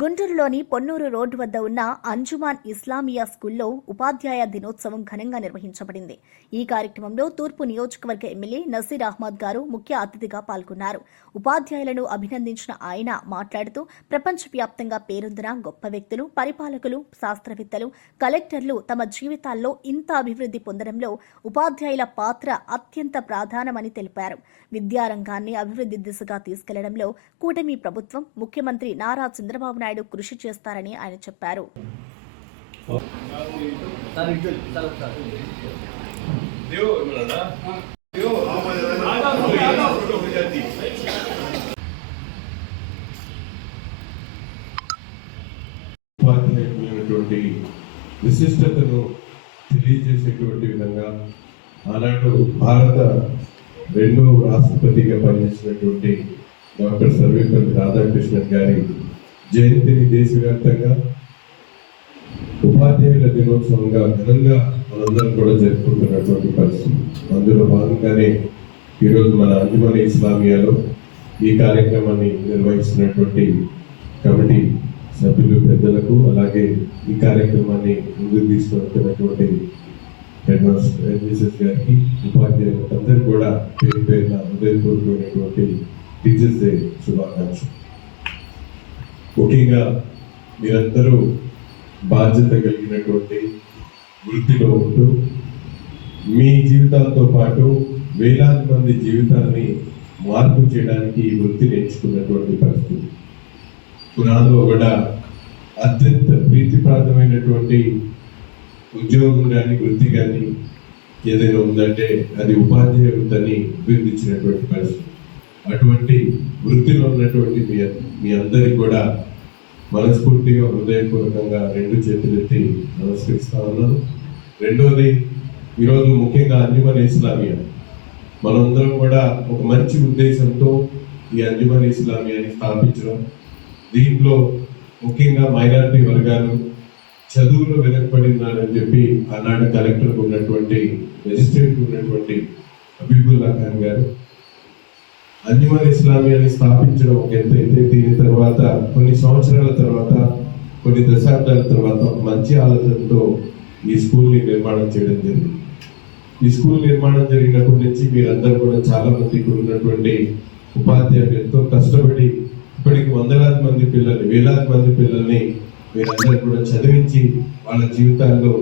గుంటూరులోని పొన్నూరు రోడ్డు వద్ద ఉన్న అంజుమాన్ ఇస్లామియా స్కూల్లో ఉపాధ్యాయ దినోత్సవం ఘనంగా నిర్వహించబడింది. ఈ కార్యక్రమంలో తూర్పు నియోజకవర్గ ఎమ్మెల్యే నసీర్ అహ్మద్ గారు ముఖ్య అతిథిగా పాల్గొన్నారు. ఉపాధ్యాయులను అభినందించిన ఆయన మాట్లాడుతూ ప్రపంచవ్యాప్తంగా పేరొందిన గొప్ప వ్యక్తులు, పరిపాలకులు, శాస్త్రవేత్తలు, కలెక్టర్లు తమ జీవితాల్లో ఇంత అభివృద్ధి పొందడంలో ఉపాధ్యాయుల పాత్ర అత్యంత ప్రధానమని తెలిపారు. విద్యారంగాన్ని అభివృద్ధి దిశగా తీసుకెళ్లడంలో కూటమి ప్రభుత్వం, ముఖ్యమంత్రి నారా చంద్రబాబు నాయుడు కృషి చేస్తారని ఆయన చెప్పారు. ఉపాధ్యాయులైనటువంటి విశిష్టతను తెలియజేసేటువంటి విధంగా ఆనాడు భారత రెండో రాష్ట్రపతిగా పనిచేసినటువంటి డాక్టర్ సర్వేపల్లి రాధాకృష్ణన్ గారి జయంతిని దేశవ్యాప్తంగా ఉపాధ్యాయుల దినోత్సవంగా ఘనంగా మనందరం కూడా జరుపుకుంటున్నటువంటి పరిస్థితి. అందులో భాగంగానే ఈరోజు మన అంజుమన్ ఇస్లామియాలో ఈ కార్యక్రమాన్ని నిర్వహిస్తున్నటువంటి కమిటీ సభ్యులు, పెద్దలకు, అలాగే ఈ కార్యక్రమాన్ని ముందుకు తీసుకువస్తున్నటువంటి హెడ్ మాస్టర్ ఎన్ఎస్ఎస్ గారికి, ఉపాధ్యాయులకు అందరూ కూడా పేరు పేరున హృదయపూర్వకమైనటువంటి టీచర్స్ డే శుభాకాంక్షలు. ముఖ్యంగా మీరందరూ బాధ్యత కలిగినటువంటి వృత్తిలో ఉంటూ మీ జీవితాలతో పాటు వేలాది మంది జీవితాన్ని మార్పు చేయడానికి ఈ వృత్తిని ఎంచుకున్నటువంటి పరిస్థితి. పునాదిలో కూడా అత్యంత ప్రీతిప్రాదమైనటువంటి ఉద్యోగం కానీ, వృత్తి కానీ ఏదైనా ఉందంటే అది ఉపాధ్యాయ వృత్తిని అభివృద్ధించినటువంటి పరిస్థితి. అటువంటి వృత్తిలో ఉన్నటువంటి మీ అందరికీ కూడా మనస్ఫూర్తిగా, హృదయపూర్వకంగా రెండు చేతులెత్తి నమస్కరిస్తా ఉన్నాను. రెండోది, ఈరోజు ముఖ్యంగా అంజుమన్ ఇస్లామియా మనందరం కూడా ఒక మంచి ఉద్దేశంతో ఈ అంజుమన్ ఇస్లామియాని స్థాపించడం, దీంట్లో ముఖ్యంగా మైనారిటీ వర్గాలు చదువులో వెనకబడినారని చెప్పి ఆనాడు కలెక్టర్కు ఉన్నటువంటి, మెజిస్ట్రేట్కు ఉన్నటువంటి హబీబుల్లా ఖాన్ గారు అంజుమన్ ఇస్లామియాని స్థాపించడం ఒక ఎత్తు అయితే, దీని తర్వాత కొన్ని సంవత్సరాల తర్వాత, కొన్ని దశాబ్దాల తర్వాత మంచి ఆలోచనతో ఈ స్కూల్ని నిర్మాణం చేయడం జరిగింది. ఈ స్కూల్ నిర్మాణం జరిగినప్పటి నుంచి మీరందరూ కూడా చాలా మంది ఇక్కడ ఉన్నటువంటి ఉపాధ్యాయులు ఎంతో కష్టపడి ఇప్పటికి వందలాది మంది పిల్లల్ని, వేలాది మంది పిల్లల్ని మీరందరూ కూడా చదివించి వాళ్ళ జీవితాల్లో